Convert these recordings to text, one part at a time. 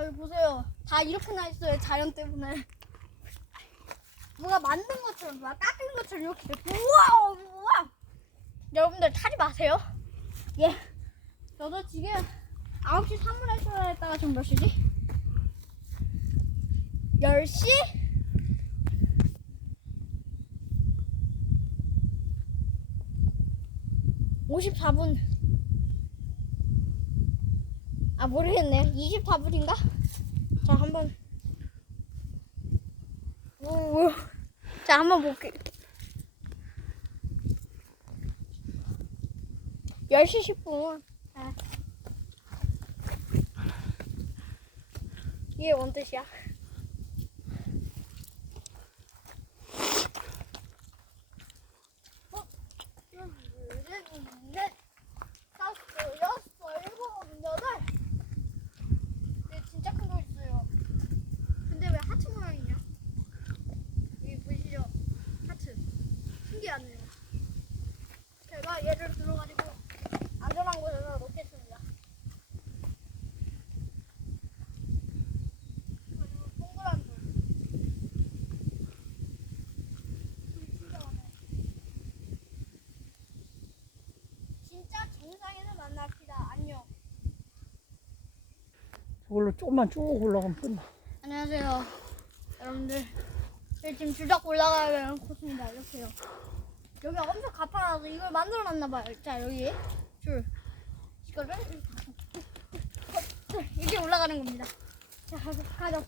여기 보세요. 다 이렇게 나 있어요. 자연 때문에. 뭐가 만든 것처럼, 뭐가 깎은 것처럼 이렇게. 우와, 우와. 여러분들 타지 마세요. 예. 저도 지금 9시 3분에 출발했다가 지금 몇 시지? 10시? (54분) 아 모르겠네요 (24분인가) 자 한번. 오, 자 한번 볼게요 10시 10분. 아. 이게 뭔 뜻이야? 어? 둘, 셋, 넷, 다섯, 여섯, 일곱, 여덟. 얘 진짜 큰 거 있어요. 근데 왜 하트 모양이냐? 여기 보이시죠? 하트. 신기하네요. 제가 얘를 들어가지고 안전한 곳에서 놓겠습니다. 그리고 동그란 돌. 돌 진짜 많아요. 진짜 정상에서 만납시다. 안녕. 저걸로 조금만 쭉 올라가면 끝나. 안녕하세요. 여러분들. 저희 지금 줄딱 올라가야 되는 코스입니다. 이렇게요. 여기 엄청 가파라서 이걸 만들어 놨나봐요. 자, 여기 줄. 이거를 이렇게, 올라가는 겁니다. 자, 가자.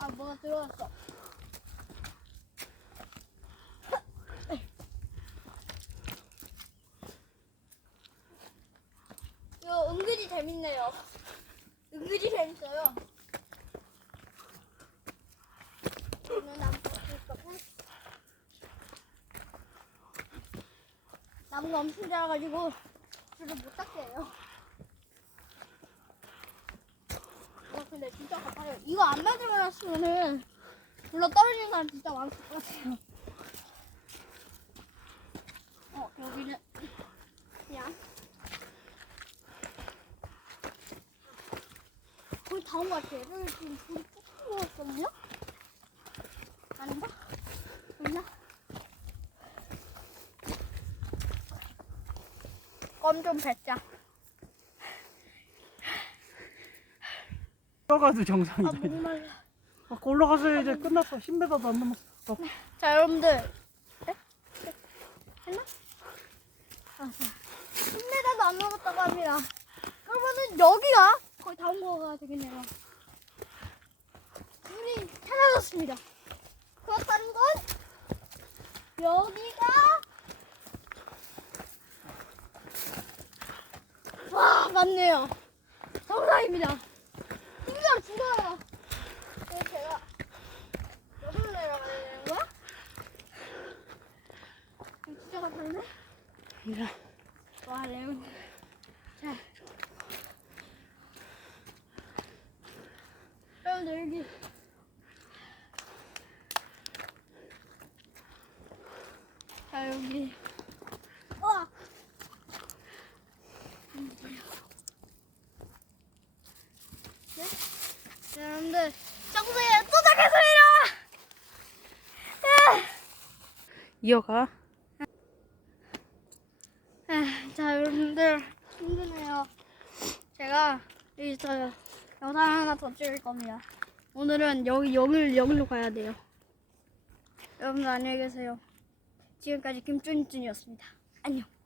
아, 뭐가 들어갔어. 이거 은근히 재밌네요. 은근히 재밌어요. 나무가 엄청 자라가지고 줄을 못 닦게 해요. 어, 근데 진짜 가파요. 이거 안 만들어놨으면은 물러 떨어지는 사람 진짜 많을 것 같아요. 어, 여기는 그냥 거의 다온것 같아요. 여기 지금 불이 푹 들어왔거든요? 아닌가? 있나? 껌좀 뱉자. 올라가도 아, 정상이다. 목말라. 아까 올라가서 이제 끝났어. 10m도 안 남았어. 어, 자, 여러분들. 네? 했나? 아, 자. 10m도 안 남았다고 합니다. 그러면은 여기가 거가 되겠네요. 물이 사라졌습니다. 그렇다는 건 여기가 와 맞네요. 정상입니다. 진짜 진짜요. 그럼 제가 여기로 내려가야 되는 거야? 진짜 가파르네. 이제 와 레몬. 자. 여러분들 여기. 자 여기. 와. 네? 자, 여러분들 정수에 도착했습니다. 이어가. 에, 자 여러분들 힘드네요. 제가 여기서 영상 하나 더 찍을 겁니다. 오늘은 여기 여기를 여기로 가야 돼요. 여러분들 안녕히 계세요. 지금까지 김준준이었습니다. 안녕.